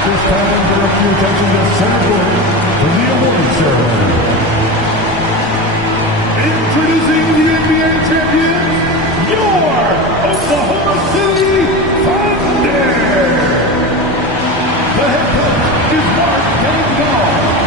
At this time, direct your attention to center court for the award ceremony. Introducing the NBA champions, your Oklahoma City Thunder. The head coach is Mark Daigneault.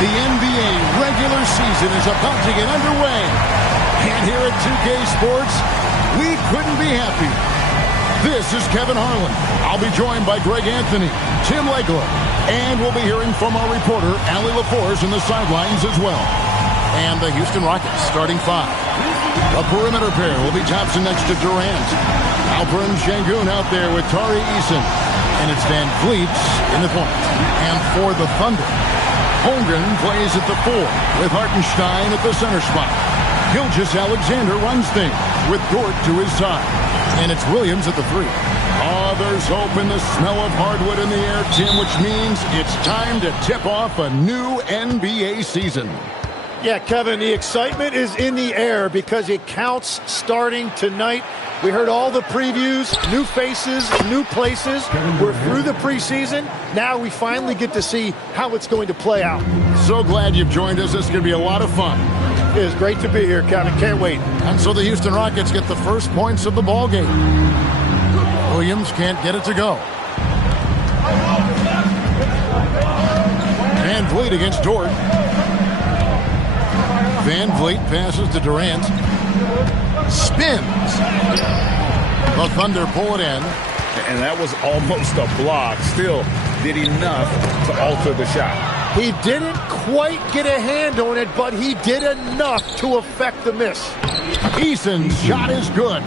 The NBA regular season is about to get underway. And here at 2K Sports, we couldn't be happier. This is Kevin Harlan. I'll be joined by Greg Anthony, Tim Legler, and we'll be hearing from our reporter, Allie LaForce, in the sidelines as well. And the Houston Rockets starting five. The perimeter pair will be Thompson next to Durant. Alperen Sengun out there with Tari Eason. And it's Van Vliet in the point. And for the Thunder, Holmgren plays at the 4 with Hartenstein at the center spot. Gilgeous-Alexander runs things with Dort to his side. And it's Williams at the 3. Oh, there's hope in the smell of hardwood in the air, Tim, which means it's time to tip off a new NBA season. Yeah, Kevin, the excitement is in the air because it counts starting tonight. We heard all the previews, new faces, new places. We're through the preseason. Now we finally get to see how it's going to play out. So glad you've joined us. This is going to be a lot of fun. It is great to be here, Kevin. Can't wait. And so the Houston Rockets get the first points of the ball game. Williams can't get it to go. Van Vliet against Dort. Van Vliet passes to Durant. Spins. The Thunder pull it in. And that was almost a block. Still, did enough to alter the shot. He didn't quite get a hand on it, but he did enough to affect the miss. Eason's shot is good.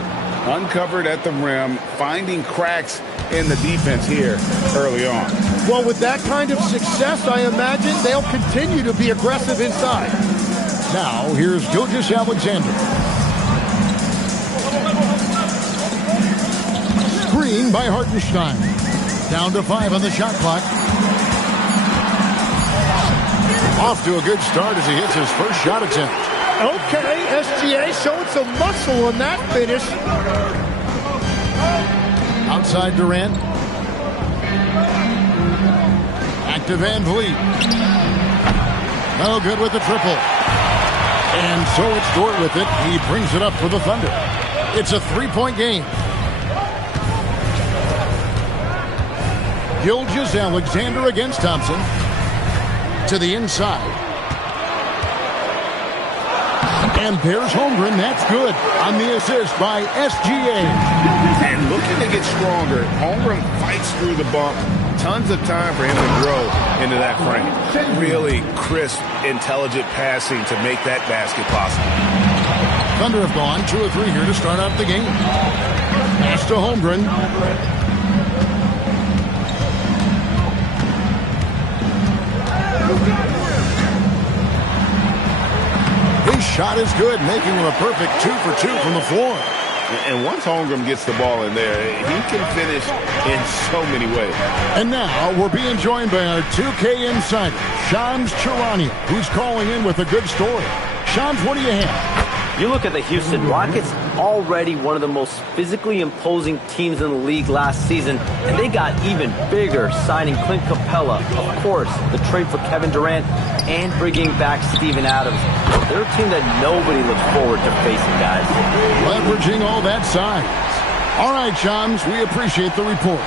Uncovered at the rim, finding cracks in the defense here early on. Well, with that kind of success, I imagine they'll continue to be aggressive inside. Now, here's Gilgeous-Alexander. Screen by Hartenstein. Down to 5 on the shot clock. Off to a good start as he hits his first shot attempt. Okay, SGA showing some muscle on that finish. Outside Durant. Back to Van Vliet. No good with the triple. And so it's Dort with it. He brings it up for the Thunder. It's a 3-point game. Gilgeous-Alexander against Thompson. To the inside. And there's Holmgren. That's good on the assist by SGA. And looking to get stronger, Holmgren fights through the bump. Tons of time for him to grow into that frame. Really crisp, intelligent passing to make that basket possible. Thunder have gone 2 of 3 here to start out the game. Pass to Holmgren. His shot is good, making him a perfect 2 for 2 from the floor. And once Holmgren gets the ball in there, he can finish in so many ways. And now we're being joined by our 2K insider, Shams Charania, who's calling in with a good story. Shams, what do you have? You look at the Houston Rockets, already one of the most physically imposing teams in the league last season, and they got even bigger, signing Clint Capella, of course, the trade for Kevin Durant, and bringing back Steven Adams. They're a team that nobody looks forward to facing, guys. Leveraging all that size. All right, Shams, we appreciate the report.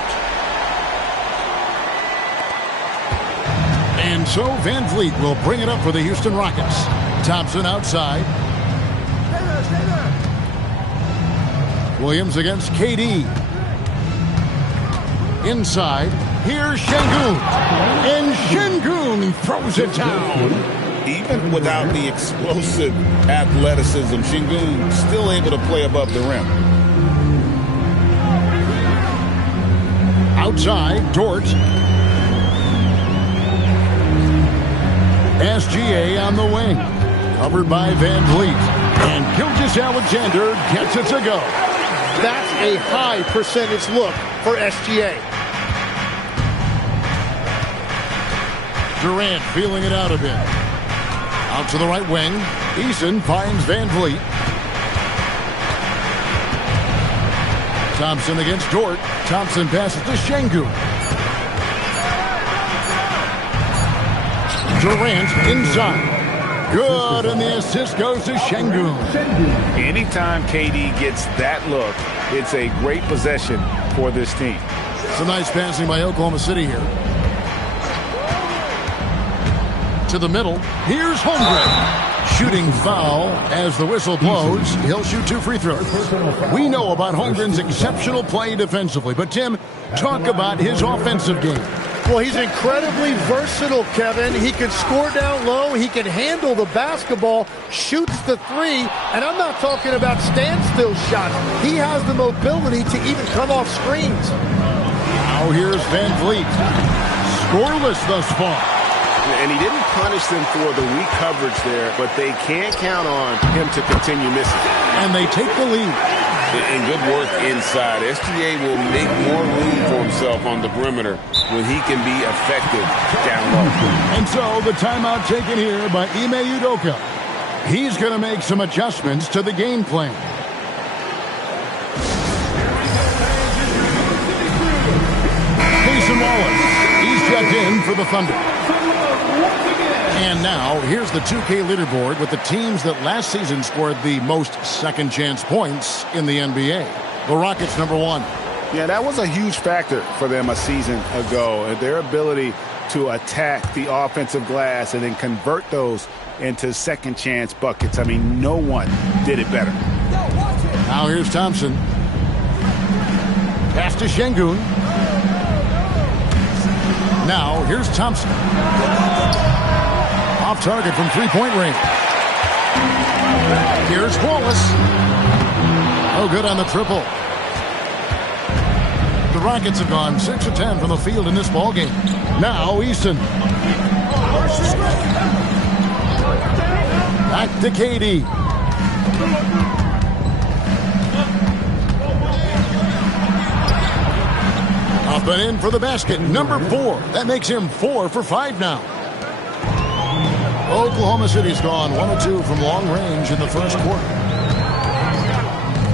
And so Van Vliet will bring it up for the Houston Rockets. Thompson outside. Williams against KD. Inside. Here's Şengün. And Şengün throws it down. Even without the explosive athleticism, Şengün still able to play above the rim. Outside, Dort. SGA on the wing. Covered by Van Vliet. And Gilgeous-Alexander gets it to go. That's a high percentage look for SGA. Durant feeling it out a bit. Out to the right wing. Eason finds Van Vliet. Thompson against Dort. Thompson passes to Şengün. Durant inside. Good, and the assist goes to Şengün. Anytime KD gets that look, it's a great possession for this team. Some nice passing by Oklahoma City here. To the middle. Here's Holmgren. Shooting foul as the whistle blows. He'll shoot 2 free throws. We know about Holmgren's exceptional play defensively, but Tim, talk about his offensive game. Well, he's incredibly versatile, Kevin. He can score down low. He can handle the basketball, shoots the 3, and I'm not talking about standstill shots. He has the mobility to even come off screens. Now here's Van Vliet. Scoreless thus far. And he didn't punish them for the weak coverage there, but they can't count on him to continue missing. And they take the lead. And good work inside. SGA will make more room for himself on the perimeter when he can be effective down low. And so the timeout taken here by Ime Udoka. He's going to make some adjustments to the game plan. Cason Wallace. He's checked in for the Thunder. And now, here's the 2K leaderboard with the teams that last season scored the most second-chance points in the NBA. The Rockets, #1. Yeah, that was a huge factor for them a season ago. Their ability to attack the offensive glass and then convert those into second-chance buckets. I mean, no one did it better. Now here's Thompson. Pass to Şengün. Now, here's Thompson. Off target from three-point range. Here's Wallace. Oh, good on the triple. The Rockets have gone 6 of 10 from the field in this ballgame. Now, Eason. Back to KD. Up and in for the basket. Number 4. That makes him 4 for 5 now. Oklahoma City's gone 1 of 2 from long range in the first quarter.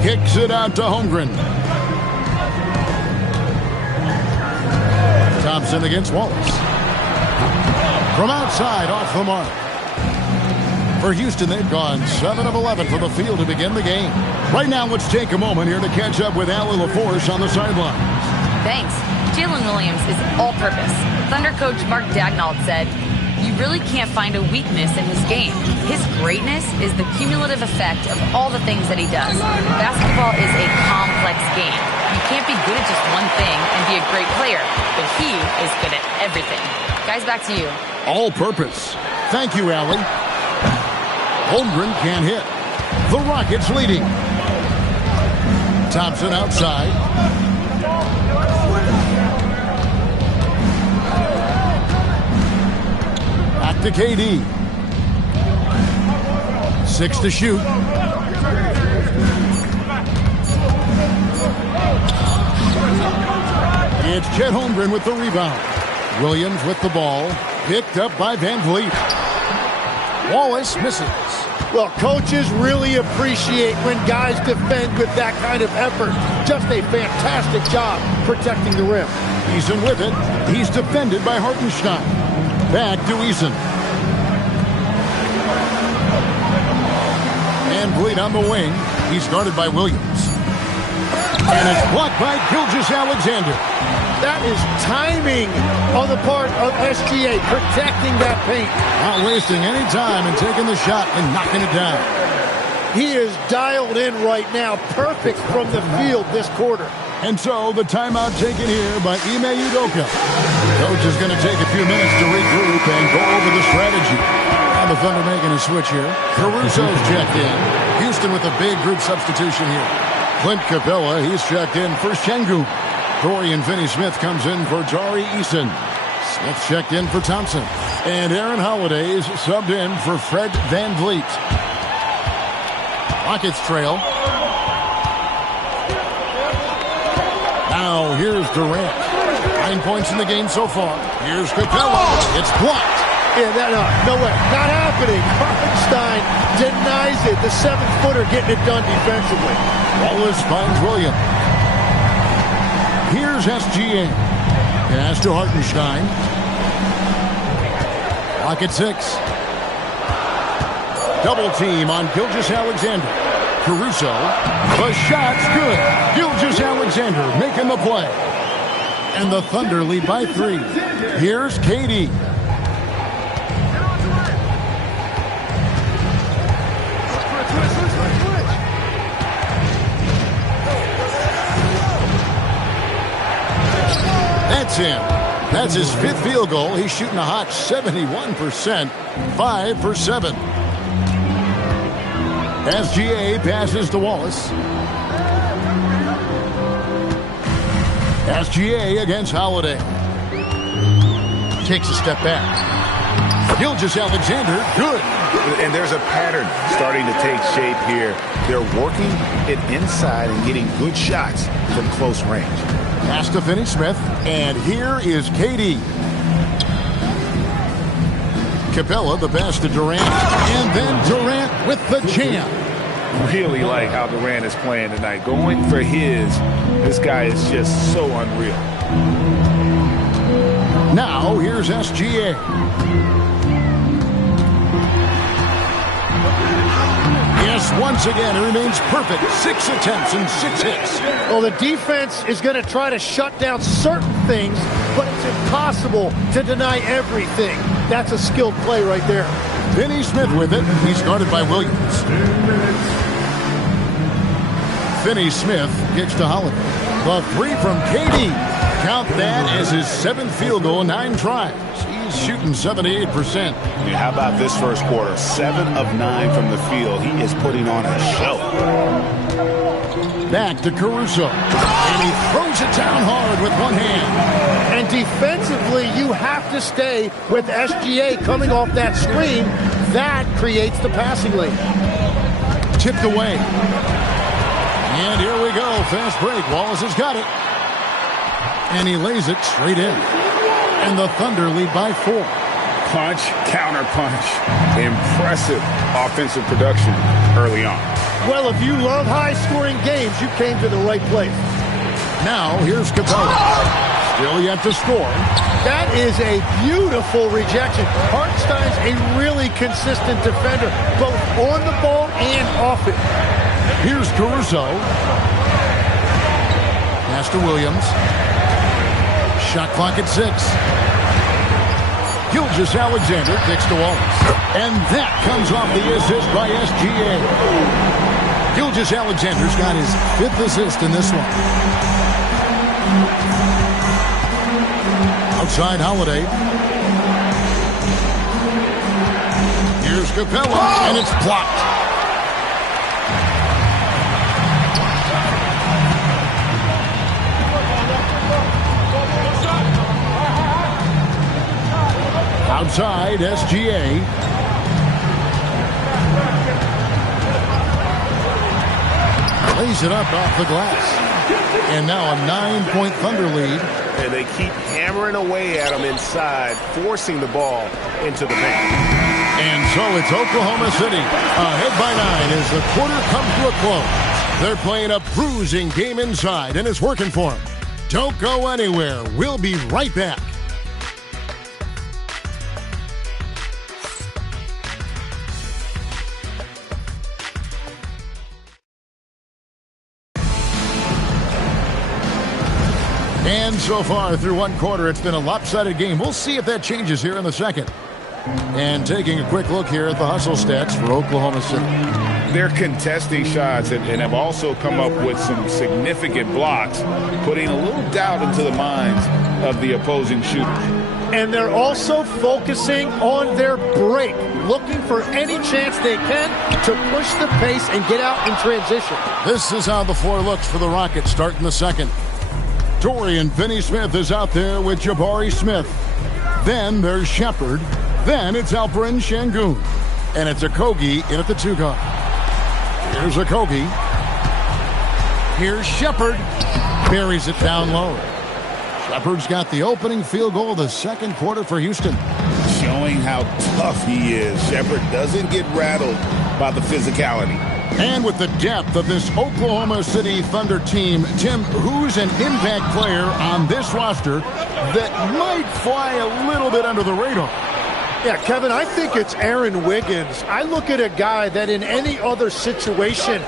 Kicks it out to Holmgren. Thompson against Wallace. From outside, off the mark. For Houston, they've gone 7 of 11 from the field to begin the game. Right now, let's take a moment here to catch up with Allie LaForce on the sideline. Thanks. Jalen Williams is all-purpose. Thunder coach Mark Daigneault said, "You really can't find a weakness in his game. His greatness is the cumulative effect of all the things that he does. Basketball is a complex game. You can't be good at just one thing and be a great player, but he is good at everything." Guys, back to you. All-purpose. Thank you, Allie. Holmgren can't hit. The Rockets leading. Thompson outside. Back to KD. 6 to shoot. It's Chet Holmgren with the rebound. Williams with the ball. Picked up by Van Vliet. Wallace misses. Well, coaches really appreciate when guys defend with that kind of effort. Just a fantastic job protecting the rim. Eason with it. He's defended by Hartenstein. Back to Eason. Van Vliet on the wing. He's guarded by Williams. And it's blocked by Gilgeous-Alexander. That is timing on the part of SGA, protecting that paint. Not wasting any time and taking the shot and knocking it down. He is dialed in right now, perfect from the field this quarter. And so the timeout taken here by Ime Udoka. Coach is going to take a few minutes to regroup and go over the strategy. And the Thunder making a switch here. Caruso's checked in. Houston with a big group substitution here. Clint Capella, he's checked in for Şengün. Dorian Finney-Smith comes in for Tari Eason. Smith checked in for Thompson. And Aaron Holiday's subbed in for Fred Van Vliet. Rockets trail. Now here's Durant. 9 points in the game so far. Here's Capella. It's blocked. Yeah, no way. Not happening. Hartenstein denies it. The 7-footer getting it done defensively. Wallace finds Williams. Here's SGA. Pass to Hartenstein. Rocket 6. Double team on Gilgeous-Alexander. Caruso. The shot's good. Gilgeous-Alexander making the play. And the Thunder lead by 3. Here's KD. That's him. That's his 5th field goal. He's shooting a hot 71%. 5 for 7. SGA passes to Wallace. SGA against Holiday. Takes a step back. Gilgeous-Alexander, good. And there's a pattern starting to take shape here. They're working it inside and getting good shots from close range. Pass to Finney-Smith, and here is KD. Capella, the pass to Durant, and then Durant with the jam. Really like how Durant is playing tonight. Going for this guy is just so unreal. Now, here's SGA. Yes, once again, it remains perfect. 6 attempts and 6 hits. Well, the defense is going to try to shut down certain things, but it's impossible to deny everything. That's a skilled play right there. Finney-Smith with it. He's guarded by Williams. Finney-Smith gets to Holiday. The 3 from KD. Count that as his 7th field goal in 9 tries. He's shooting 78%. Yeah, how about this first quarter? 7 of 9 from the field. He is putting on a show. Back to Caruso. And he throws it down hard with one hand. And defensively, you have to stay with SGA coming off that screen. That creates the passing lane. Tipped away. And here we go. Fast break. Wallace has got it. And he lays it straight in. And the Thunder lead by 4. Punch, counter punch. Impressive offensive production early on. Well, if you love high-scoring games, you came to the right place. Now, here's Capella. Still yet to score. That is a beautiful rejection. Hartenstein's a really consistent defender, both on the ball and off it. Here's Caruso. Pass to Williams. Shot clock at 6. Gilgeous-Alexander kicks to Wallace. And that comes off the assist by SGA. Gilgeous-Alexander's got his 5th assist in this one. Outside Holiday. Here's Capella, and it's blocked. Outside, SGA. Lays it up off the glass. And now a 9-point Thunder lead. And they keep hammering away at him inside, forcing the ball into the paint. And so it's Oklahoma City ahead by 9 as the quarter comes to a close. They're playing a bruising game inside, and it's working for them. Don't go anywhere. We'll be right back. And so far through one quarter, it's been a lopsided game. We'll see if that changes here in the second. And taking a quick look here at the hustle stats for Oklahoma City. They're contesting shots and have also come up with some significant blocks, putting a little doubt into the minds of the opposing shooters. And they're also focusing on their break, looking for any chance they can to push the pace and get out in transition. This is how the floor looks for the Rockets starting the second. Dorian Finney-Smith is out there with Jabari Smith. Then there's Shepard. Then it's Alperen Sengun. And it's Okogie in at the 2 guard. Here's Okogie. Here's Shepard. Buries it down low. Shepard's got the opening field goal of the second quarter for Houston. Showing how tough he is. Shepard doesn't get rattled by the physicality. And with the depth of this Oklahoma City Thunder team, Tim, who's an impact player on this roster that might fly a little bit under the radar? Yeah, Kevin, I think it's Aaron Wiggins. I look at a guy that in any other situation,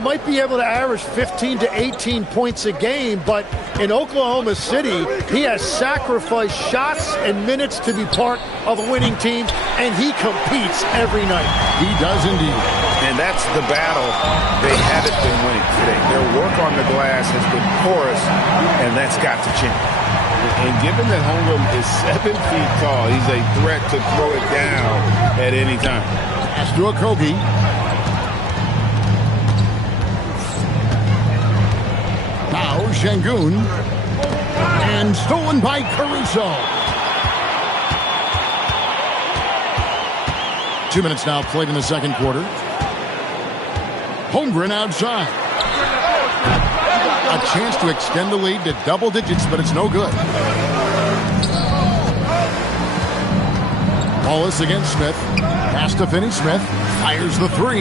might be able to average 15 to 18 points a game, but in Oklahoma City, he has sacrificed shots and minutes to be part of a winning team, and he competes every night. He does indeed. And that's the battle they haven't been winning today. Their work on the glass has been porous, and that's got to change. And given that Holmgren is 7 feet tall, he's a threat to throw it down at any time. Pass to Okogie. Now Sengun. And stolen by Caruso. 2 minutes now played in the second quarter. Holmgren outside. A chance to extend the lead to double digits, but it's no good. Wallace against Smith. Pass to Finney-Smith. Fires the 3.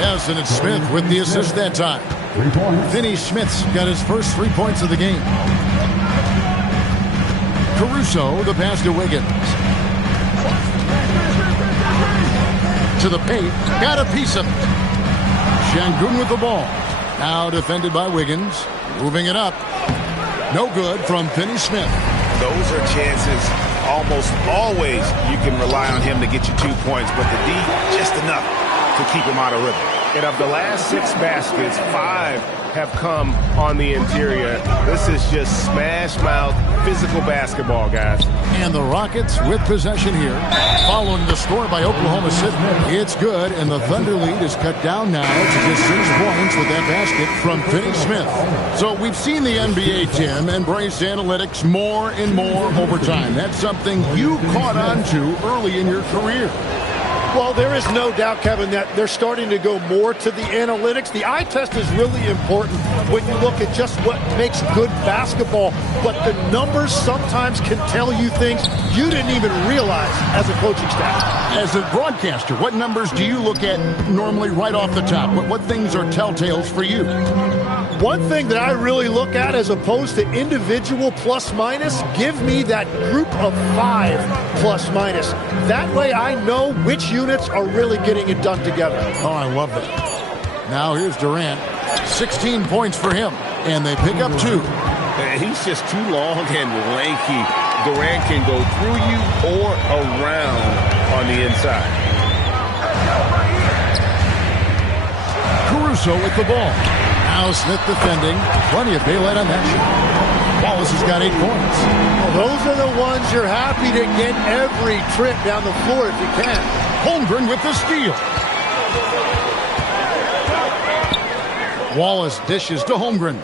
Yes, and it's Smith with the assist that time. Finney-Smith's got his first 3 points of the game. Caruso, the pass to Wiggins. To the paint. Got a piece of it. Sengun with the ball. Now defended by Wiggins. Moving it up. No good from Finney-Smith. Those are chances almost always you can rely on him to get you 2 points, but the D just enough to keep him out of rhythm. And of the last 6 baskets, 5 have come on the interior. This is just smash-mouth, physical basketball, guys. And the Rockets with possession here. Following the score by Oklahoma City. It's good, and the Thunder lead is cut down now to just 6 points with that basket from Finney-Smith. So we've seen the NBA, Tim, embrace analytics more and more over time. That's something you caught on to early in your career. Well, there is no doubt, Kevin, that they're starting to go more to the analytics. The eye test is really important when you look at just what makes good basketball. But the numbers sometimes can tell you things you didn't even realize as a coaching staff. As a broadcaster, what numbers do you look at normally right off the top? What things are telltales for you? One thing that I really look at as opposed to individual plus-minus, give me that group of 5 plus-minus. That way I know which units are really getting it done together. Oh, I love that. Now here's Durant. 16 points for him, and they pick up 2. He's just too long and lanky. Durant can go through you or around on the inside. Caruso with the ball. Now Smith defending. Plenty of daylight on that shot. Wallace has got 8 points. Well, those are the ones you're happy to get every trip down the floor if you can. Holmgren with the steal. Wallace dishes to Holmgren.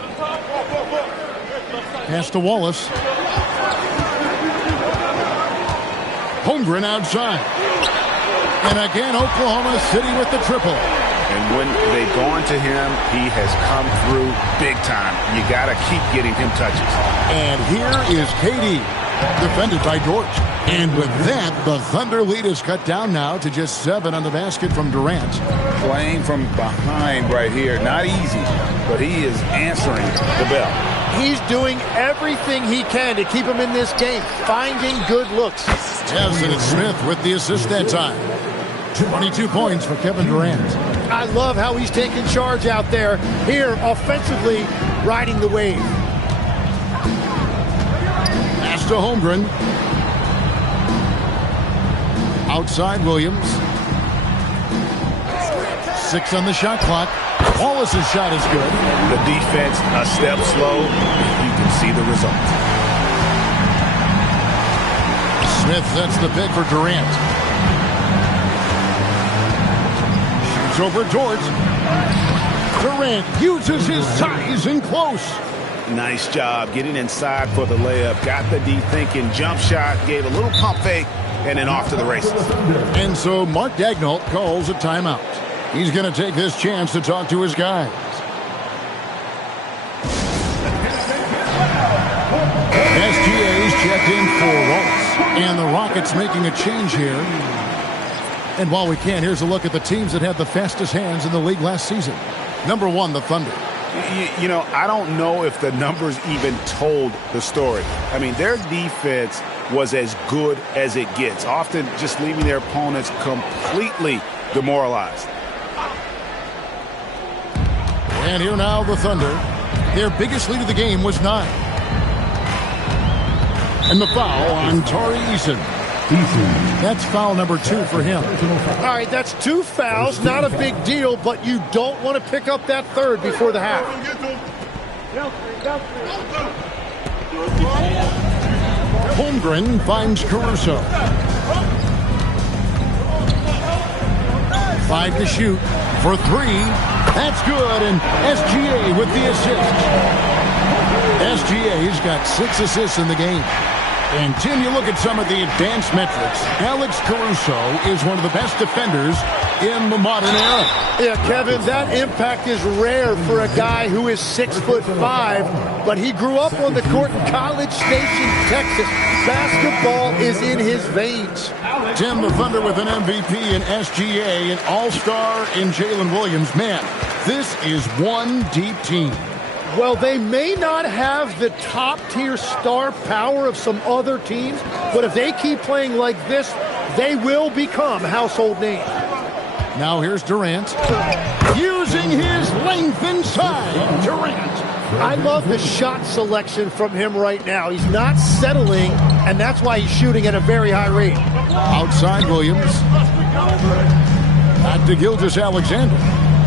Pass to Wallace. Holmgren outside. And again, Oklahoma City with the triple. And when they've gone to him, he has come through big time. You got to keep getting him touches. And here is KD, defended by Dort. And with that, the Thunder lead is cut down now to just 7 on the basket from Durant. Playing from behind right here. Not easy, but he is answering the bell. He's doing everything he can to keep him in this game, finding good looks. Yes, and it's Smith with the assist that time. 22 points for Kevin Durant. I love how he's taking charge out there. Here, offensively, riding the wave. Pass to Holmgren. Outside Williams. 6 on the shot clock. Wallace's shot is good. The defense a step slow. You can see the result. Smith sets the pick for Durant. Shoots over Dort. Durant uses his size and close. Nice job getting inside for the layup. Got the deep thinking jump shot. Gave a little pump fake. And then off to the races. And so Mark Daigneault calls a timeout. He's going to take this chance to talk to his guys. SGA's checked in for Wallace. And the Rockets making a change here. And while we can, here's a look at the teams that had the fastest hands in the league last season. Number 1, the Thunder. You know, I don't know if the numbers even told the story. I mean, their defense was as good as it gets, often just leaving their opponents completely demoralized. And here now the Thunder. Their biggest lead of the game was 9. And the foul on Tari Eason. That's foul number 2 for him. All right, that's 2 fouls, not a big deal, but you don't want to pick up that 3rd before the half. Holmgren finds Caruso. 5 to shoot for 3. That's good, and SGA with the assist. SGA's got 6 assists in the game. And, Tim, you look at some of the advanced metrics. Alex Caruso is one of the best defenders in the modern era. Yeah, Kevin, that impact is rare for a guy who is 6'5", but he grew up on the court in College Station, Texas. Basketball is in his veins. Tim, the Thunder with an MVP in SGA, an all-star in Jalen Williams. Man, this is one deep team. Well, they may not have the top-tier star power of some other teams, but if they keep playing like this, they will become household names. Now here's Durant. Using his length inside. Durant. I love the shot selection from him right now. He's not settling, and that's why he's shooting at a very high rate. Outside Williams. Back to Gilgeous-Alexander.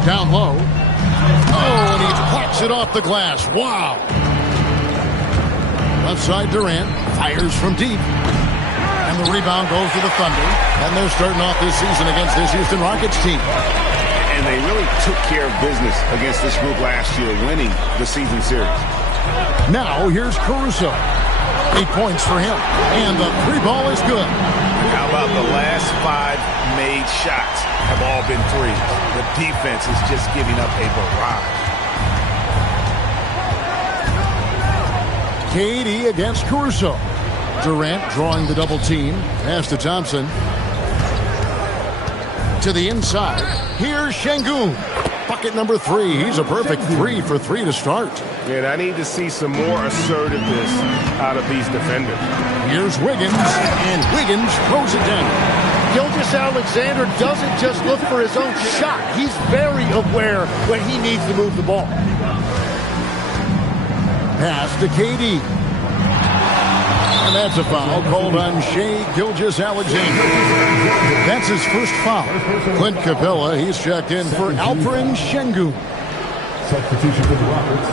Down low. Oh, and he pops it off the glass. Wow. Left side Durant fires from deep. And the rebound goes to the Thunder. And they're starting off this season against this Houston Rockets team. And they really took care of business against this group last year, winning the season series. Now here's Caruso. 8 points for him. And the three ball is good. How about the last 5 made shots have all been threes? The defense is just giving up a barrage. KD against Caruso. Durant drawing the double team. Pass to Thompson. To the inside. Here's Şengün. Bucket number 3. He's a perfect 3 for 3 to start. And I need to see some more assertiveness out of these defenders. Here's Wiggins, and Wiggins throws it down. Gilgeous-Alexander doesn't just look for his own shot. He's very aware when he needs to move the ball. Pass to KD. And that's a foul called on Shai Gilgeous-Alexander. That's his first foul. Clint Capella, he's checked in for Alperen Şengün. Substitution for the Rockets.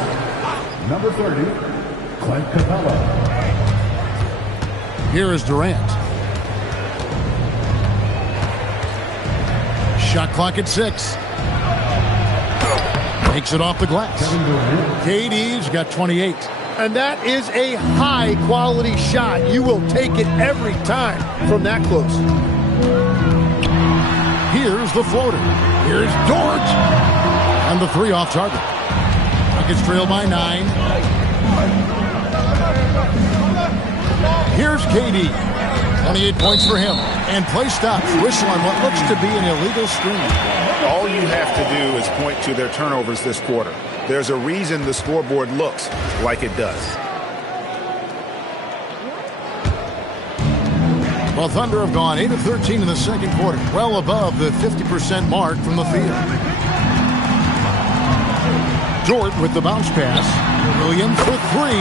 Number 30, Clint Capella. Here is Durant. Shot clock at 6. Takes it off the glass. KD's got 28. And that is a high-quality shot. You will take it every time from that close. Here's the floater. Here's Dort. And the 3 off target. Rockets trail by 9. Here's KD. 28 points for him. And play stops. Whistle on what looks to be an illegal screen. All you have to do is point to their turnovers this quarter. There's a reason the scoreboard looks like it does. Well, Thunder have gone 8 of 13 in the second quarter. Well above the 50% mark from the field. Dort with the bounce pass. Williams for 3.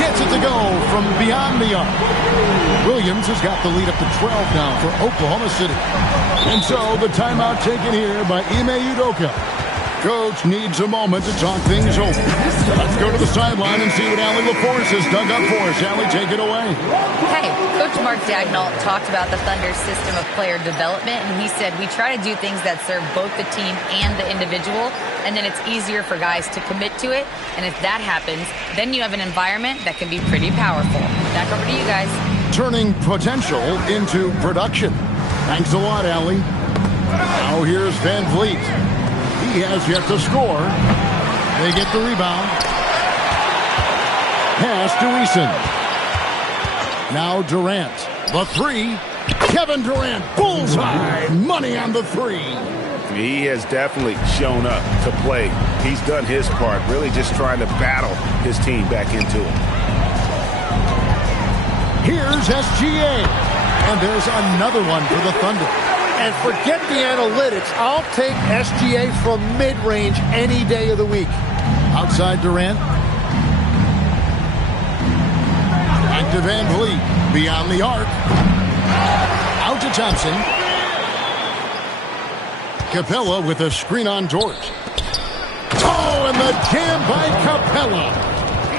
Gets it to go from beyond the arc. Williams has got the lead up to 12 now for Oklahoma City. And so the timeout taken here by Ime Udoka. Coach needs a moment to talk things over. Let's go to the sideline and see what Allie LaForce has dug up for us. Allie, take it away. Hey, Coach Mark Daigneault talked about the Thunder's system of player development, and he said, we try to do things that serve both the team and the individual, and then it's easier for guys to commit to it. And if that happens, then you have an environment that can be pretty powerful. Back over to you guys. Turning potential into production. Thanks a lot, Allie. Now here's Van Vliet. He has yet to score. They get the rebound. Pass to Eason. Now Durant. The 3. Kevin Durant. Bullseye. Money on the 3. He has definitely shown up to play. He's done his part, really just trying to battle his team back into it. Here's SGA. And there's another one for the Thunder. And forget the analytics. I'll take SGA from mid-range any day of the week. Outside Durant. Back to Van Vliet. Beyond the arc. Out to Thompson. Capella with a screen on Dort. Oh, and the jam by Capella.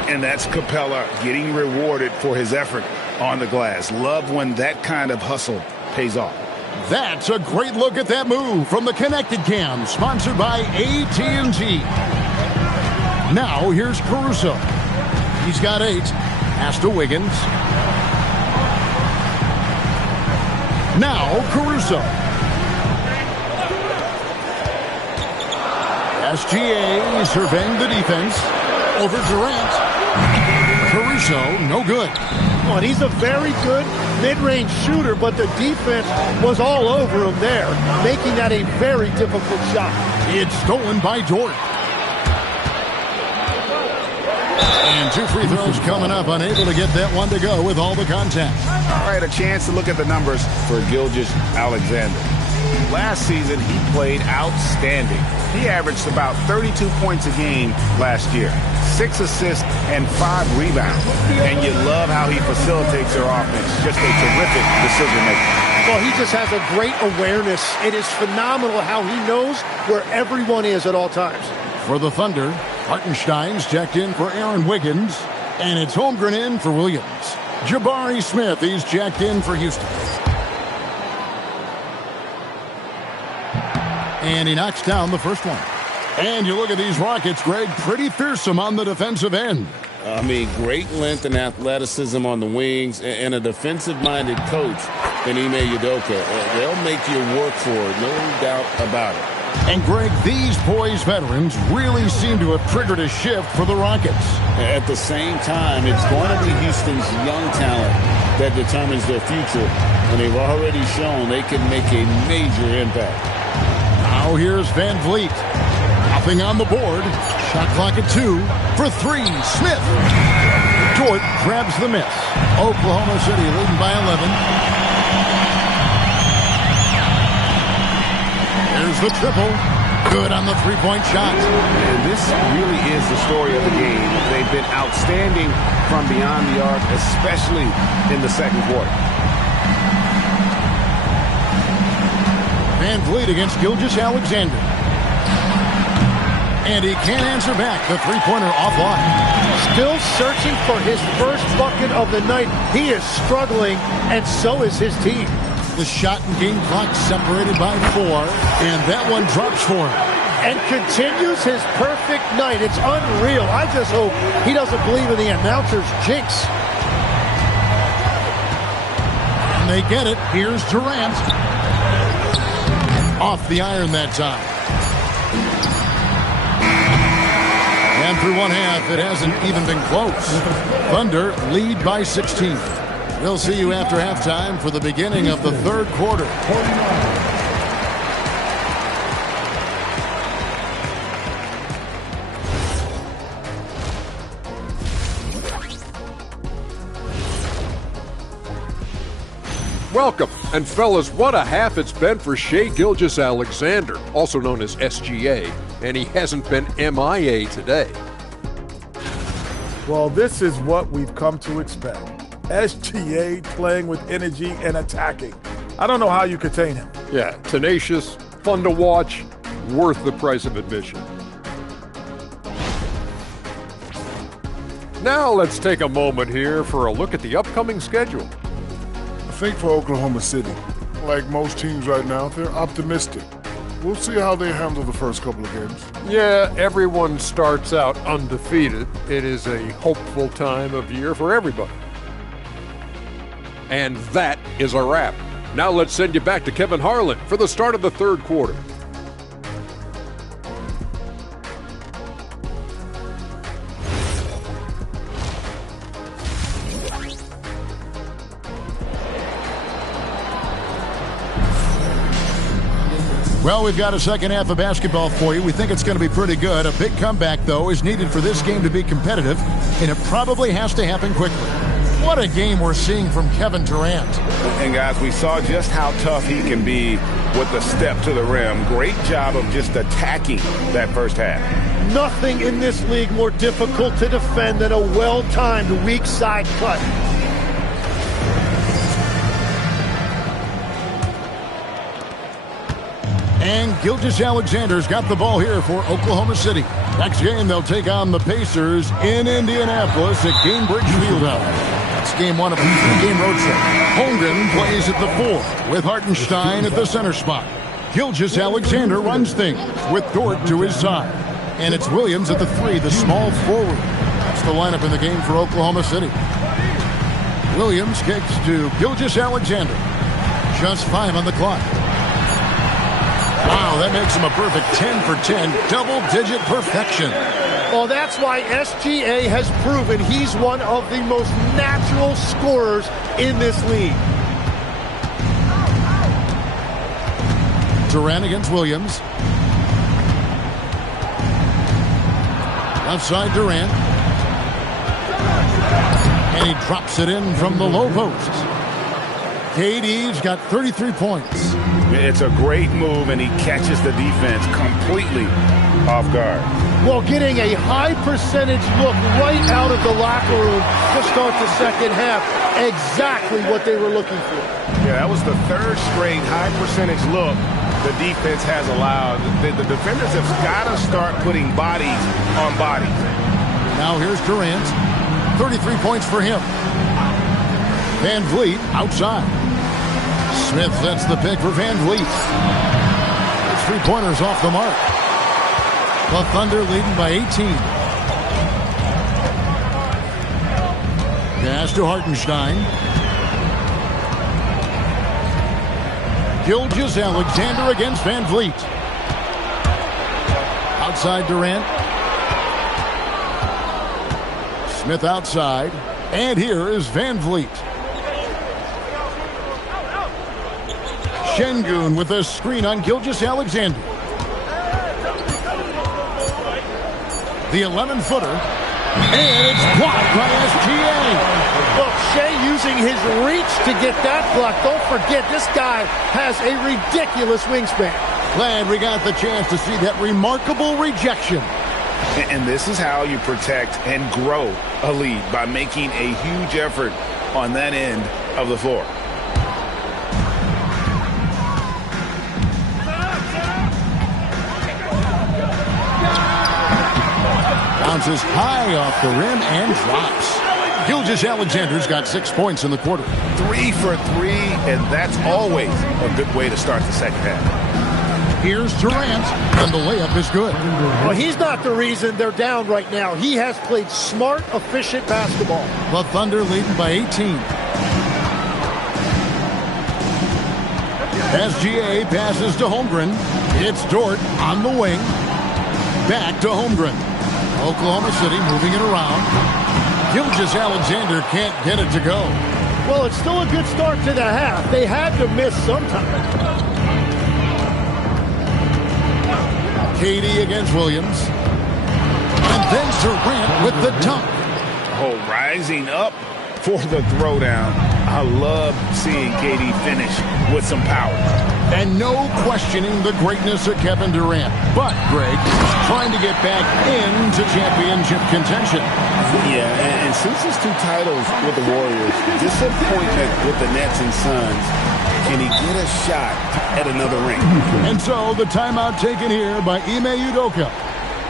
And that's Capella getting rewarded for his effort on the glass. Love when that kind of hustle pays off. That's a great look at that move from the Connected Cam, sponsored by AT&T. Now here's Caruso. He's got 8. Pass to Wiggins. Now Caruso. SGA surveying the defense. Over Durant. Caruso, no good. And he's a very good mid-range shooter, but the defense was all over him there, making that a very difficult shot. It's stolen by Dort. And 2 free throws coming up, unable to get that one to go with all the contact. All right, a chance to look at the numbers for Gilgeous-Alexander. Last season, he played outstanding. He averaged about 32 points a game last year, 6 assists and 5 rebounds. And you love how he facilitates their offense. Just a terrific decision maker. Well, he just has a great awareness. It is phenomenal how he knows where everyone is at all times. For the Thunder, Hartenstein's checked in for Aaron Wiggins, and it's Holmgren in for Williams. Jabari Smith, he's checked in for Houston. And he knocks down the first one. And you look at these Rockets, Greg, pretty fearsome on the defensive end. I mean, great length and athleticism on the wings, and a defensive-minded coach in Ime Udoka. They'll make you work for it, no doubt about it. And, Greg, these poised veterans really seem to have triggered a shift for the Rockets. At the same time, it's going to be Houston's young talent that determines their future, and they've already shown they can make a major impact. Now here's Van Vliet. Nothing on the board. Shot clock at 2 for 3. Smith. Dort grabs the miss. Oklahoma City leading by 11. There's the triple. Good on the three-point shot. And this really is the story of the game. They've been outstanding from beyond the arc, especially in the second quarter. Van Vliet against Gilgeous-Alexander. And he can't answer back. The three-pointer offline. Still searching for his first bucket of the night. He is struggling, and so is his team. The shot and game clock separated by 4. And that one drops for him. And continues his perfect night. It's unreal. I just hope he doesn't believe in the announcer's jinx. And they get it. Here's Durant. Off the iron that time. And through one half, it hasn't even been close. Thunder lead by 16. We'll see you after halftime for the beginning of the third quarter. Welcome. And fellas, what a half it's been for Shai Gilgeous-Alexander, also known as SGA, and he hasn't been MIA today. Well, this is what we've come to expect. SGA playing with energy and attacking. I don't know how you contain him. Yeah, tenacious, fun to watch, worth the price of admission. Now let's take a moment here for a look at the upcoming schedule. I think for Oklahoma City, like most teams right now, they're optimistic. We'll see how they handle the first couple of games. Yeah, everyone starts out undefeated. It is a hopeful time of year for everybody. And that is a wrap. Now let's send you back to Kevin Harlan for the start of the third quarter. Well, we've got a second half of basketball for you. We think it's going to be pretty good. A big comeback, though, is needed for this game to be competitive, and it probably has to happen quickly. What a game we're seeing from Kevin Durant. And, guys, we saw just how tough he can be with the step to the rim. Great job of just attacking that first half. Nothing in this league more difficult to defend than a well-timed weak side cut. And Gilgeous-Alexander's got the ball here for Oklahoma City. Next game, they'll take on the Pacers in Indianapolis at Gainbridge Fieldhouse. That's game 1 of a 3-game road trip. Holmgren plays at the 4 with Hartenstein at the center spot. Gilgeous-Alexander runs things with Dort to his side. And it's Williams at the 3, the small forward. That's the lineup in the game for Oklahoma City. Williams kicks to Gilgeous-Alexander. Just 5 on the clock. Wow, that makes him a perfect 10 for 10, double-digit perfection. Well, that's why SGA has proven he's one of the most natural scorers in this league. Durant against Williams. Left side Durant. And he drops it in from the low post. KD's got 33 points. It's a great move, and he catches the defense completely off guard. Well, getting a high percentage look right out of the locker room to start the second half. Exactly what they were looking for. Yeah, that was the third straight high percentage look the defense has allowed. The defenders have got to start putting bodies on bodies. Now here's Durant. 33 points for him. Van Vliet outside. Smith sets the pick for Van Vliet. 3-pointers off the mark. The Thunder leading by 18. Pass to Hartenstein. Gilgeous-Alexander against Van Vliet. Outside Durant. Smith outside. And here is Van Vliet. Şengün with a screen on Gilgeous-Alexander. The 11-footer. And it's blocked by SGA. Look, Shea using his reach to get that block. Don't forget, this guy has a ridiculous wingspan. Glad we got the chance to see that remarkable rejection. And this is how you protect and grow a lead, by making a huge effort on that end of the floor. Bounces high off the rim and drops. Gilgeous-Alexander's got 6 points in the quarter. 3 for 3, and that's always a good way to start the second half. Here's Durant, and the layup is good. Well, he's not the reason they're down right now. He has played smart, efficient basketball. The Thunder leading by 18. SGA passes to Holmgren. It's Dort on the wing. Back to Holmgren. Oklahoma City moving it around. Gilgeous-Alexander can't get it to go. Well, it's still a good start to the half. They had to miss sometime. KD against Williams. And then Durant with the dunk. Oh, rising up for the throwdown. I love seeing KD finish with some power. And no questioning the greatness of Kevin Durant. But, Greg, trying to get back into championship contention. Yeah, and since his 2 titles with the Warriors, disappointment with the Nets and Suns, can he get a shot at another ring? And so the timeout taken here by Ime Udoka.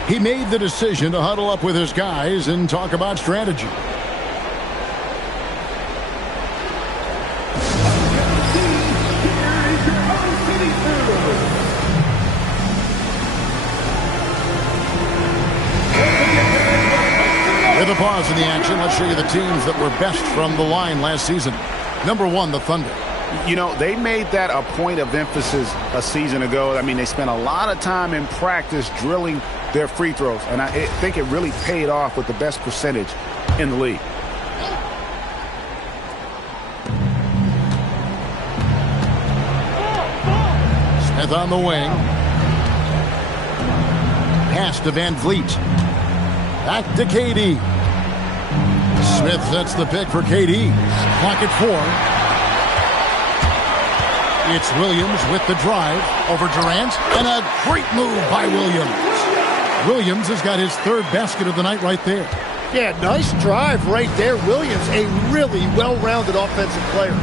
He made the decision to huddle up with his guys and talk about strategy. With a pause in the action, let's show you the teams that were best from the line last season. Number 1, the Thunder. You know, they made that a point of emphasis a season ago. I mean, they spent a lot of time in practice drilling their free throws, and I think it really paid off with the best percentage in the league. Smith on the wing. Pass to Van Vliet. Back to KD. Smith sets the pick for KD. Clock at 4. It's Williams with the drive over Durant. And a great move by Williams. Williams has got his 3rd basket of the night right there. Yeah, nice drive right there. Williams, a really well-rounded offensive player.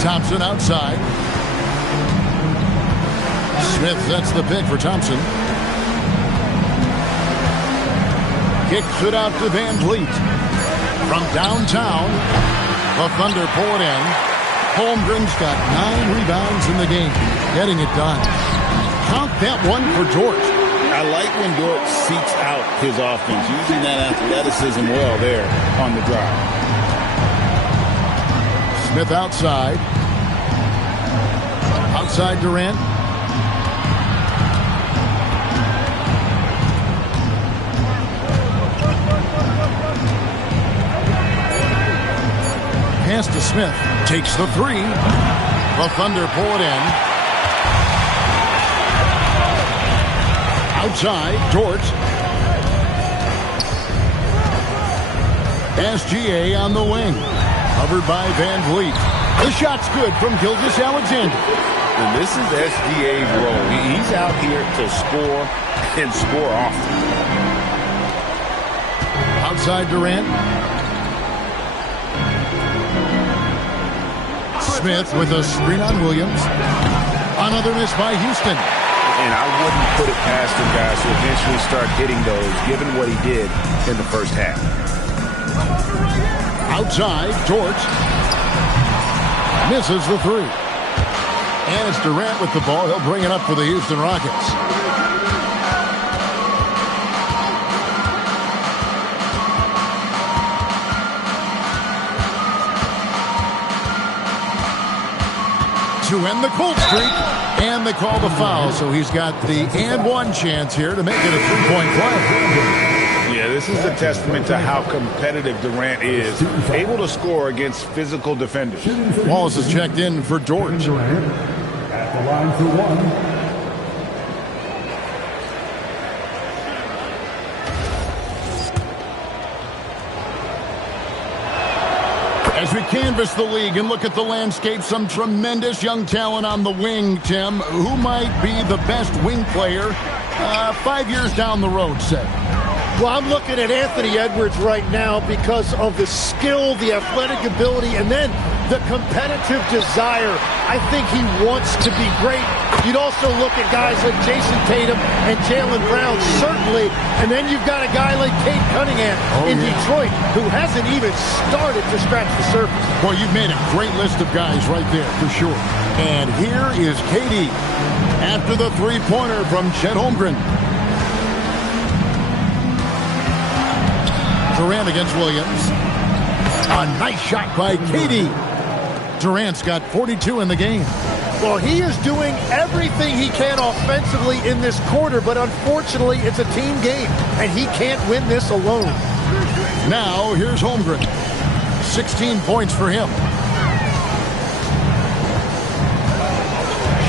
Thompson outside. Smith sets the pick for Thompson. Kicks it out to Van Vliet. From downtown, the Thunder pull it in. Holmgren's got 9 rebounds in the game. Getting it done. Count that one for Dort. I like when Dort seeks out his offense, using that athleticism well there on the drive. Smith outside. Outside Durant. Pass to Smith. Takes the 3. The Thunder pull it in. Outside, Dort. SGA on the wing. Covered by Van Vliet. The shot's good from Gilgeous-Alexander. And this is SGA's role. He's out here to score and score often. Outside Durant. Smith with a screen on Williams. Another miss by Houston. And I wouldn't put it past him, guys, to eventually start hitting those, given what he did in the first half. Outside, George. Misses the three. And it's Durant with the ball. He'll bring it up for the Houston Rockets. To end the cold streak. And they call the foul, so he's got the and one chance here to make it a three-point play. Yeah, this is a testament to how competitive Durant is, able to score against physical defenders. Wallace has checked in for George. Durant at the line for one. As we canvass the league and look at the landscape, some tremendous young talent on the wing, Tim. Who might be the best wing player 5 years down the road, say? Well, I'm looking at Anthony Edwards right now because of the skill, the athletic ability, and then the competitive desire. I think he wants to be great. You'd also look at guys like Jason Tatum and Jaylen Brown, certainly. And then you've got a guy like Cade Cunningham in Detroit who hasn't even started to scratch the surface. Boy, you've made a great list of guys right there, for sure. And here is KD after the three-pointer from Chet Holmgren. Durant against Williams. A nice shot by KD. Durant's got 42 in the game. Well, he is doing everything he can offensively in this quarter, but unfortunately, it's a team game, and he can't win this alone. Now, here's Holmgren. 16 points for him.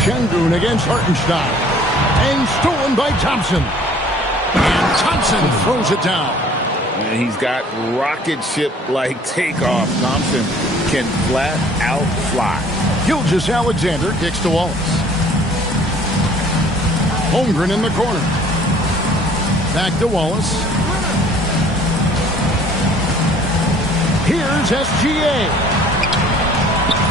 Şengün against Hartenstein. And stolen by Thompson. And Thompson throws it down. And he's got rocket ship-like takeoff. Thompson can flat out fly. Gilgeous-Alexander kicks to Wallace. Holmgren in the corner. Back to Wallace. Here's SGA.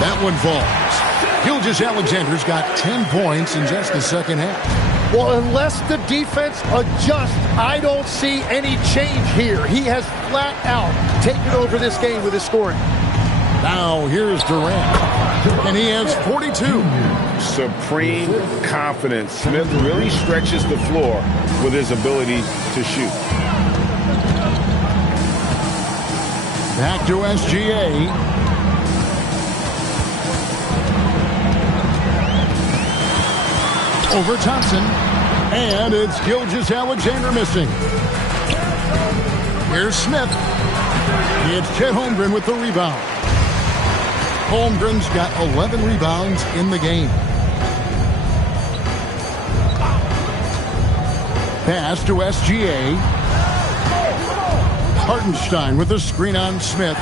That one falls. Gilgeous-Alexander's got 10 points in just the second half. Well, unless the defense adjusts, I don't see any change here. He has flat out taken over this game with his scoring. Now here's Durant, and he has 42. Supreme confidence. Smith really stretches the floor with his ability to shoot. Back to SGA. Over Thompson, and it's Gilgeous-Alexander missing. Here's Smith. It's Chet Holmgren with the rebound. Holmgren's got 11 rebounds in the game. Pass to SGA. Hartenstein with the screen on Smith.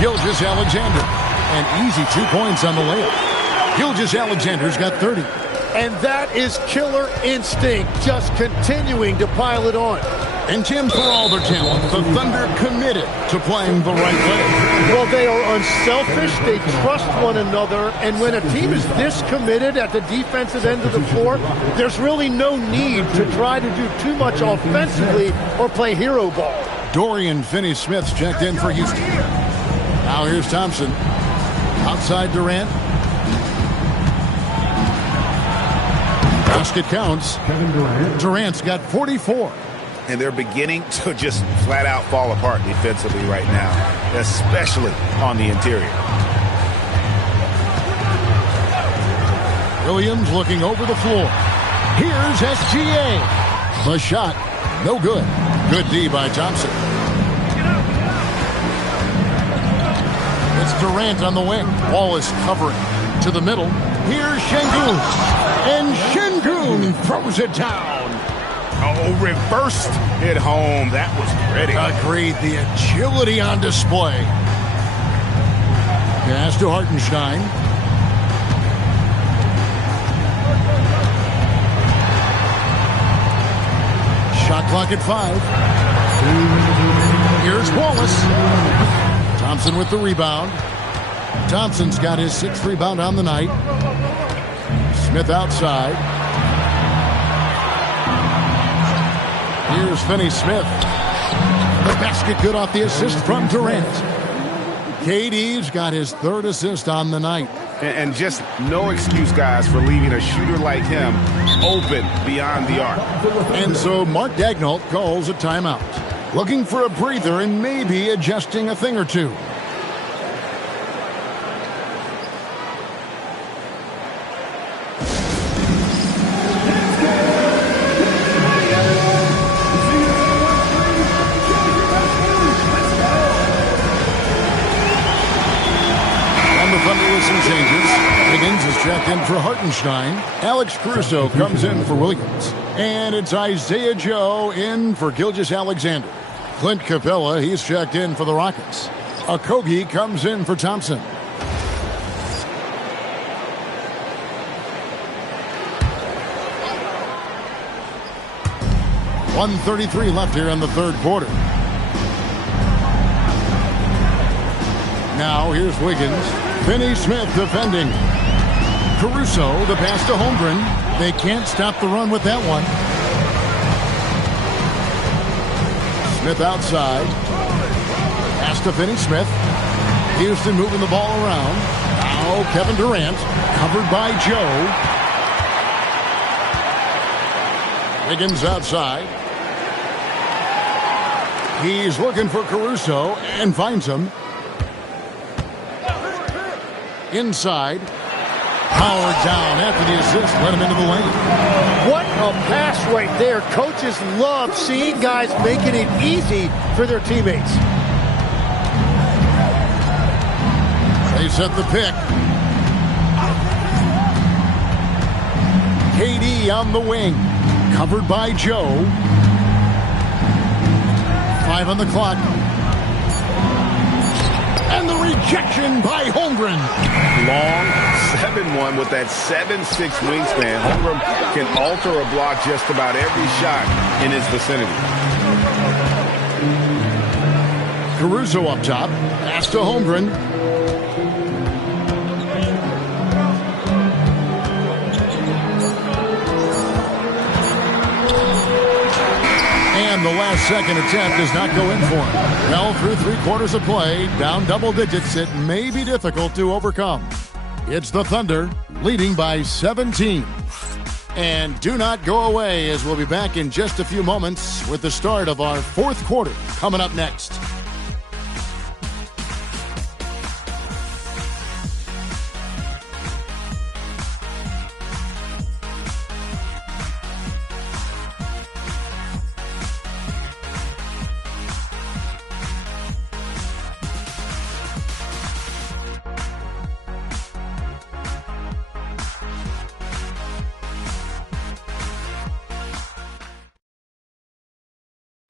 Gilgeous-Alexander. And easy 2 points on the layup. Gilgeous-Alexander's got 30. And that is killer instinct, just continuing to pile it on. And Tim, for all their talent, the Thunder committed to playing the right way. Well, they are unselfish, they trust one another, and when a team is this committed at the defensive end of the floor, there's really no need to try to do too much offensively or play hero ball. Dorian Finney-Smith's checked in for Houston. Now here's Thompson. Outside Durant. Basket counts. Kevin Durant. Durant's got 44. And they're beginning to just flat out fall apart defensively right now, especially on the interior. Williams looking over the floor. Here's SGA. The shot, no good. Good D by Thompson. It's Durant on the wing. Wallace covering to the middle. Here's Şengün. And Şengün throws it down. Oh, reversed it home. That was pretty. Agreed. The agility on display. Pass to Hartenstein. Shot clock at 5. Here's Wallace. Thompson with the rebound. Thompson's got his 6th rebound on the night. Smith outside. Here's Finney-Smith. The basket good off the assist from Durant. KD's got his 3rd assist on the night. And just no excuse, guys, for leaving a shooter like him open beyond the arc. And so Mark Daigneault calls a timeout. Looking for a breather and maybe adjusting a thing or two. Checked in for Hartenstein. Alex Caruso comes in for Williams. And it's Isaiah Joe in for Gilgeous-Alexander. Clint Capella, he's checked in for the Rockets. Okogie comes in for Thompson. .133 left here in the 3rd quarter. Now here's Wiggins. Finney-Smith defending. Caruso, the pass to Holmgren. They can't stop the run with that one. Smith outside. Pass to Finney-Smith. Houston moving the ball around. Now Kevin Durant, covered by Joe. Wiggins outside. He's looking for Caruso and finds him. Inside. Howard down after the assist, let him into the lane. What a pass right there. Coaches love seeing guys making it easy for their teammates. They set the pick. KD on the wing, covered by Joe. 5 on the clock. And the rejection by Holmgren. Long 7-1 with that 7'6" wingspan. Holmgren can alter a block just about every shot in his vicinity. Caruso up top. Pass to Holmgren. And the last second attempt does not go in for him. Well, through 3 quarters of play, down double digits, it may be difficult to overcome. It's the Thunder leading by 17. And do not go away, as we'll be back in just a few moments with the start of our 4th quarter coming up next.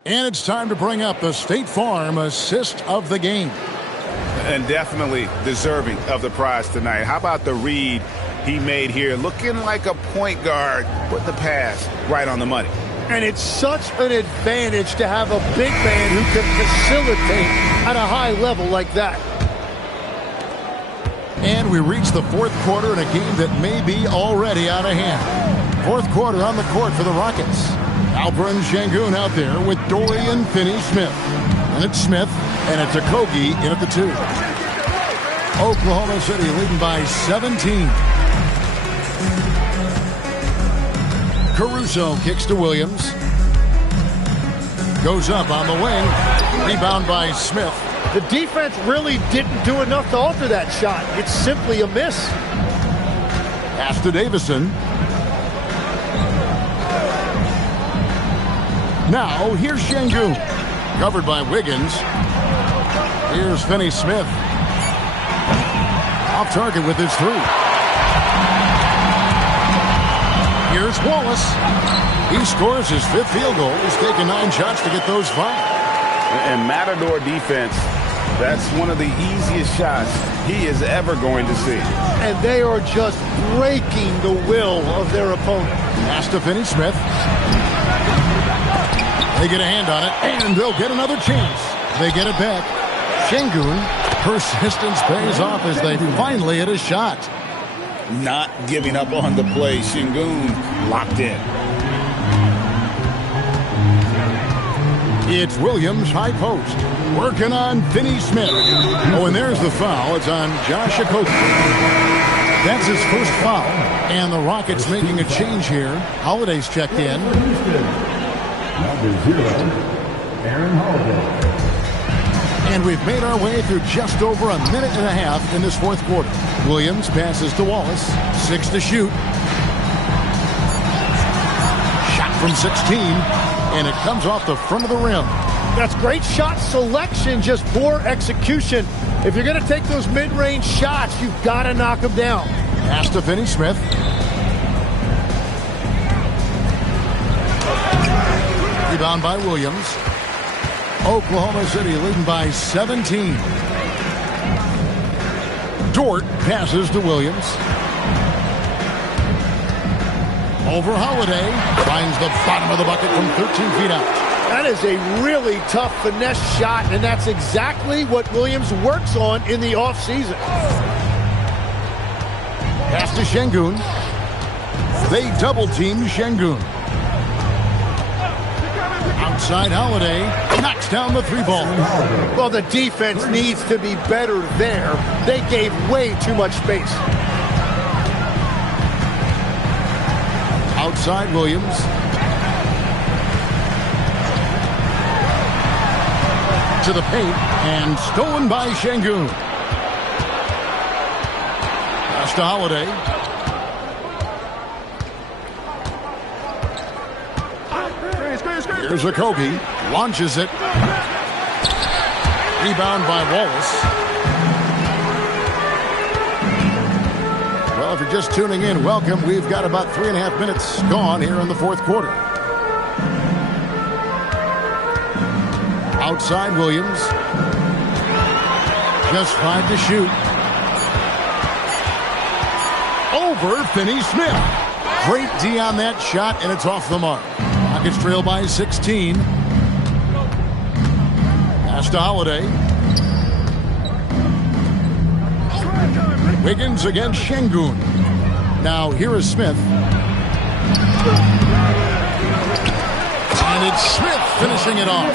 And it's time to bring up the State Farm assist of the game. And definitely deserving of the prize tonight. How about the read he made here? Looking like a point guard, put the pass right on the money. And it's such an advantage to have a big man who can facilitate at a high level like that. And we reach the 4th quarter in a game that may be already out of hand. 4th quarter on the court for the Rockets. Alperen Sengun out there with Dorian Finney-Smith. And it's Smith, and it's Okogie in at the 2. Oklahoma City leading by 17. Caruso kicks to Williams. Goes up on the wing. Rebound by Smith. The defense really didn't do enough to alter that shot. It's simply a miss. Pass to Davison. Now, here's Sengun. Covered by Wiggins. Here's Finney-Smith. Off target with his 3. Here's Wallace. He scores his 5th field goal. He's taken 9 shots to get those 5. And Matador defense, that's one of the easiest shots he is ever going to see. And they are just breaking the will of their opponent. Pass to Finney-Smith. They get a hand on it, and they'll get another chance. They get it back. Şengün, persistence pays off as they finally hit a shot. Not giving up on the play. Şengün locked in. It's Williams, high post, working on Finney Smith. Oh, and there's the foul. It's on Josh Okogie. That's his first foul, and the Rockets making a change here. Holiday's checked in. Number 0, Aaron Holiday. And we've made our way through just over a minute and a half in this fourth quarter. Williams passes to Wallace. 6 to shoot. Shot from 16, and it comes off the front of the rim. That's great shot selection, just poor execution. If you're going to take those mid-range shots, you've got to knock them down. Pass to Finney Smith. Rebound by Williams. Oklahoma City leading by 17. Dort passes to Williams. Over Holiday. Finds the bottom of the bucket from 13 feet out. That is a really tough finesse shot, and that's exactly what Williams works on in the offseason. Pass to Şengün. They double-team Şengün. Outside Holiday. Knocks down the three ball. Well, the defense needs to be better there. They gave way too much space. Outside Williams. To the paint, and stolen by Şengün. Pass to Holiday. Here's Okogie. Launches it. Rebound by Wallace. Well, if you're just tuning in, welcome. We've got about 3.5 minutes gone here in the fourth quarter. Outside Williams. Just 5 to shoot. Over Finney Smith. Great D on that shot, and it's off the mark. Rockets trail by 16. Pass to Holiday. Wiggins against Şengün. Now here is Smith. And it's Smith finishing it off.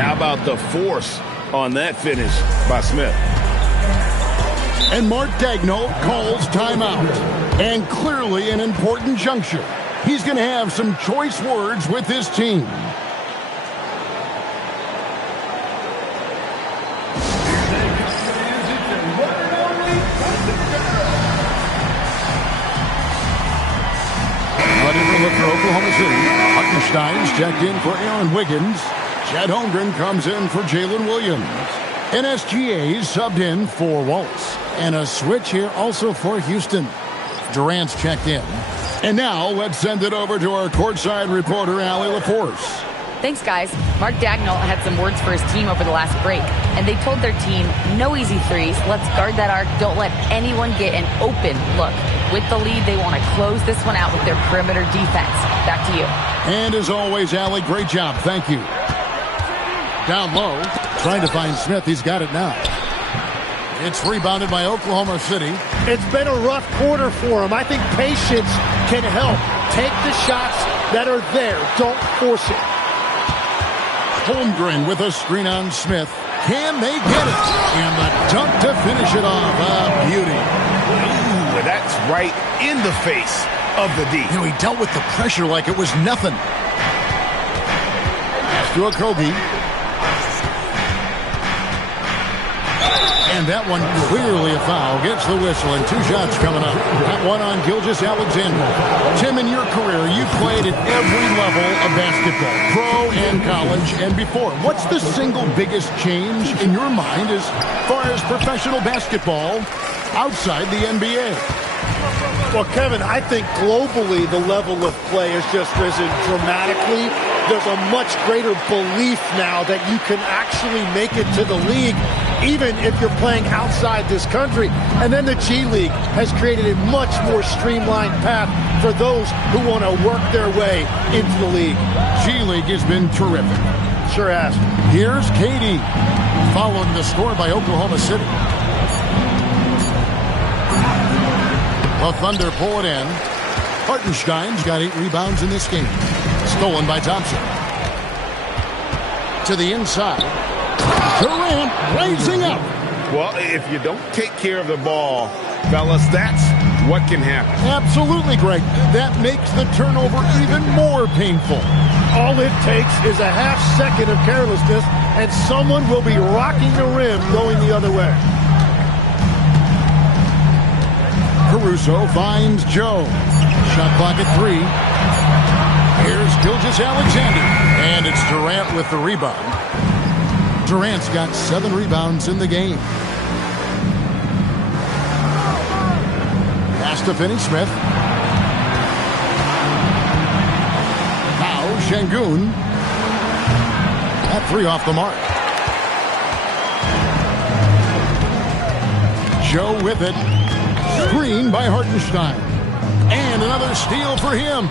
How about the force on that finish by Smith? And Mark Daigneault calls timeout. And clearly an important juncture. He's going to have some choice words with his team. Ready for look for Oklahoma City. Hartenstein's checked in for Aaron Wiggins. Chet Holmgren comes in for Jalen Williams. NSGA's subbed in for Wallace. And a switch here also for Houston. Durant's checked in. And now let's send it over to our courtside reporter, Allie LaForce. Thanks, guys. Mark Daigneault had some words for his team over the last break, and they told their team, no easy threes, let's guard that arc, don't let anyone get an open look. With the lead, they want to close this one out with their perimeter defense. Back to you. And as always, Allie, great job. Thank you. Down low, trying to find Smith. He's got it now. It's rebounded by Oklahoma City. It's been a rough quarter for him. I think patience can help. Take the shots that are there. Don't force it. Holmgren with a screen on Smith. Can they get it? And the dunk to finish it off. A beauty. Ooh, that's right in the face of the D. You know, he dealt with the pressure like it was nothing. To Okogie. And that one clearly a foul. Gets the whistle, and 2 shots coming up. That one on Gilgeous-Alexander. Tim, in your career, you played at every level of basketball, pro and college and before. What's the single biggest change in your mind as far as professional basketball outside the NBA? Well, Kevin, I think globally the level of play has just risen dramatically. There's a much greater belief now that you can actually make it to the league. even if you're playing outside this country. And then the G League has created a much more streamlined path for those who want to work their way into the league. G League has been terrific. Sure has. Here's KD, following the score by Oklahoma City. The Thunder pull it in. Hartenstein's got 8 rebounds in this game. Stolen by Thompson. To the inside. Durant raising up. Well, if you don't take care of the ball, fellas, that's what can happen. Absolutely, Greg. That makes the turnover even more painful. All it takes is a half second of carelessness, and someone will be rocking the rim going the other way. Caruso finds Joe. Shot clock at 3. Here's Gilgeous-Alexander. And it's Durant with the rebound. Durant's got 7 rebounds in the game. Pass to Finney-Smith. Now Şengün. That 3 off the mark. Joe with it. Screen by Hartenstein. And another steal for him.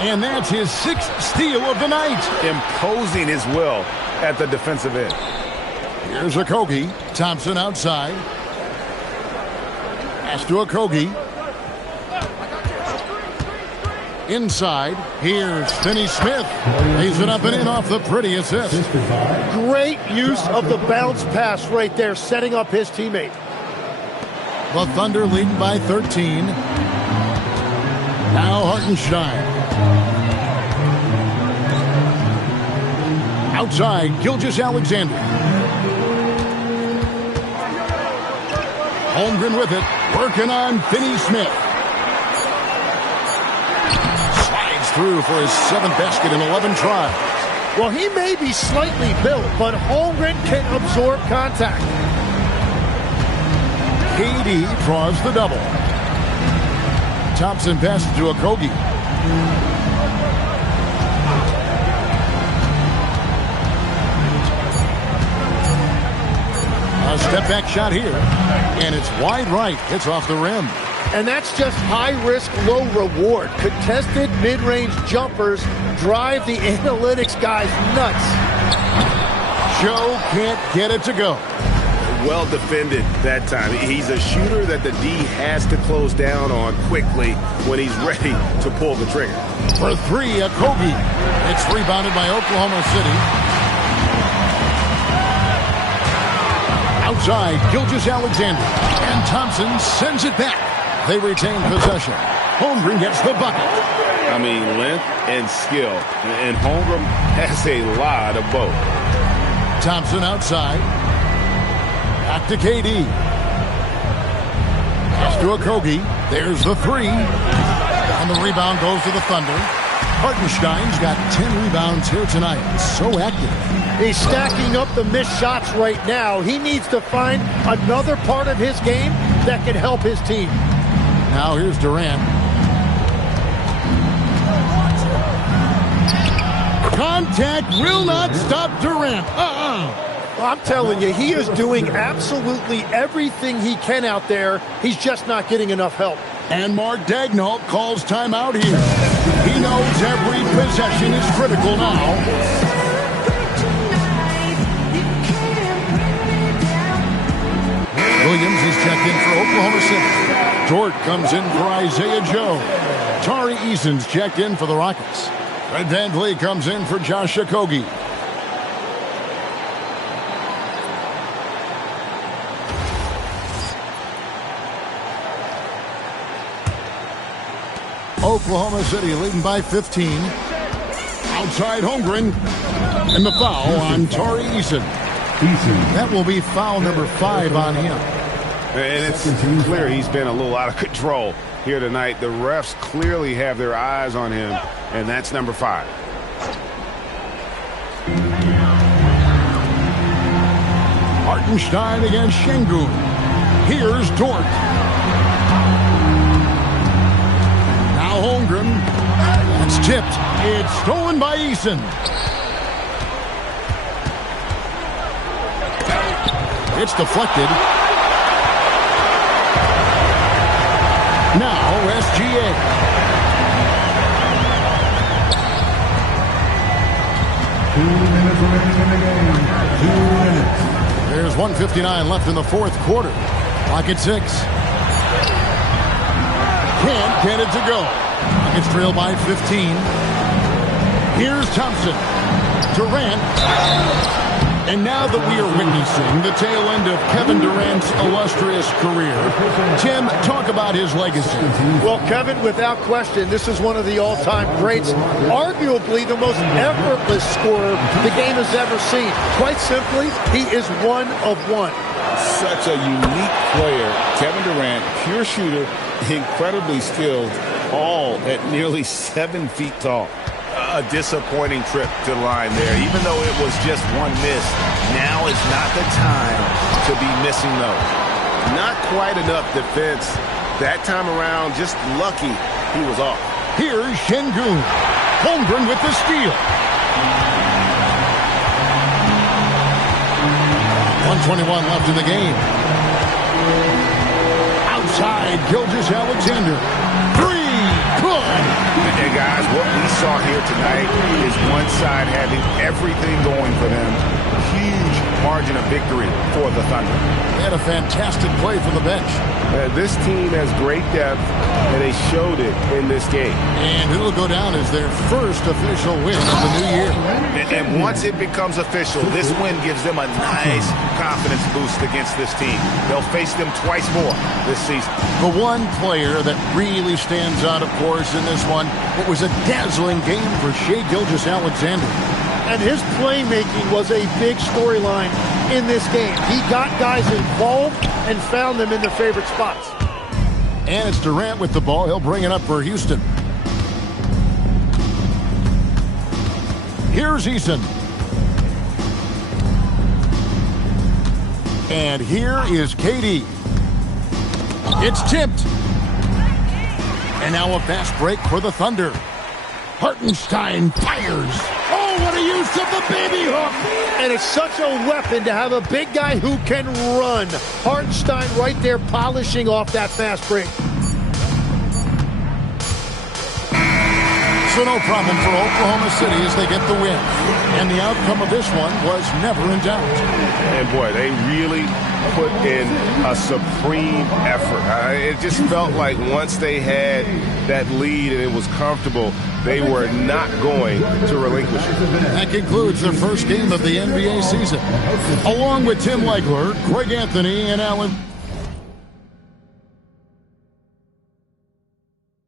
And that's his 6th steal of the night. Imposing his will at the defensive end. Here's Okogie. Thompson outside. Pass to Okogie. Inside. Here's Finney-Smith. Lays it up and in off the pretty assist. Great use of the bounce pass right there, setting up his teammate. The Thunder leading by 13. Now Hartenstein. Outside, Gilgeous-Alexander. Holmgren with it, working on Finney-Smith. Slides through for his 7th basket in 11 tries. Well, he may be slightly built, but Holmgren can absorb contact. KD draws the double. Thompson passes to Okogie. A step-back shot here, and it's wide right. It's off the rim. And that's just high-risk, low-reward. Contested mid-range jumpers drive the analytics guys nuts. Joe can't get it to go. Well defended that time. He's a shooter that the D has to close down on quickly when he's ready to pull the trigger. For 3, Okogie. It's rebounded by Oklahoma City. Outside, Gilgeous-Alexander. And Thompson sends it back. They retain possession. Holmgren gets the bucket. I mean, length and skill. And Holmgren has a lot of both. Thompson outside. Back to KD. Pass to Okogie. There's the 3. And the rebound goes to the Thunder. Hartenstein's got 10 rebounds here tonight. So active. He's stacking up the missed shots right now. He needs to find another part of his game that can help his team. Now here's Durant. Contact will not stop Durant. I'm telling you, he is doing absolutely everything he can out there. He's just not getting enough help. And Mark Daigneault calls timeout here. He knows every possession is critical now. Williams is checked in for Oklahoma City. Dort comes in for Isaiah Joe. Tari Eason's checked in for the Rockets. Fred VanVleet comes in for Josh Okogie. Oklahoma City leading by 15. Outside Holmgren. And the foul on Tari Eason. That will be foul number 5 on him. And it's clear he's been a little out of control here tonight. The refs clearly have their eyes on him, and that's number 5. Hartenstein against Şengün. Here's Dort. Now Holmgren. It's tipped. It's stolen by Eason. It's deflected. Now SGA. 2 minutes remaining in the game. 2 minutes. There's 1:59 left in the fourth quarter. Clock at 6. Can't get it to go. Rockets trail by 15. Here's Thompson. Durant. And now that we are witnessing the tail end of Kevin Durant's illustrious career, Tim, talk about his legacy. Well, Kevin, without question, this is one of the all-time greats, arguably the most effortless scorer the game has ever seen. Quite simply, he is one of one. Such a unique player. Kevin Durant, pure shooter, incredibly skilled, all at nearly 7 feet tall. A disappointing trip to the line there. Even though it was just one miss, now is not the time to be missing those. Not quite enough defense. That time around, just lucky he was off. Here's Şengün. Holmgren with the steal. 1:21 left in the game. Outside, Gilgeous-Alexander. Three, good. And guys, what we saw here tonight is one side having everything going for them. Huge margin of victory for the Thunder. They had a fantastic play from the bench. This team has great depth, and they showed it in this game. And it'll go down as their first official win of the new year. And once it becomes official, this win gives them a nice confidence boost against this team. They'll face them twice more this season. The one player that really stands out, of course, in this one, it was a dazzling game for Shai Gilgeous-Alexander. And his playmaking was a big storyline in this game. He got guys involved and found them in their favorite spots. And it's Durant with the ball. He'll bring it up for Houston. Here's Eason. And here is KD. It's tipped. And now a fast break for the Thunder. Hartenstein fires. Oh, what a use of the baby hook. And it's such a weapon to have a big guy who can run. Hartenstein right there polishing off that fast break. So no problem for Oklahoma City as they get the win. And the outcome of this one was never in doubt. And boy, they really put in a supreme effort. It just felt like once they had that lead and it was comfortable, they were not going to relinquish it. That concludes the first game of the NBA season. Along with Tim Legler, Greg Anthony, and Alan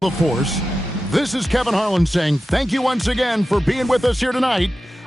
LaForce, this is Kevin Harlan saying thank you once again for being with us here tonight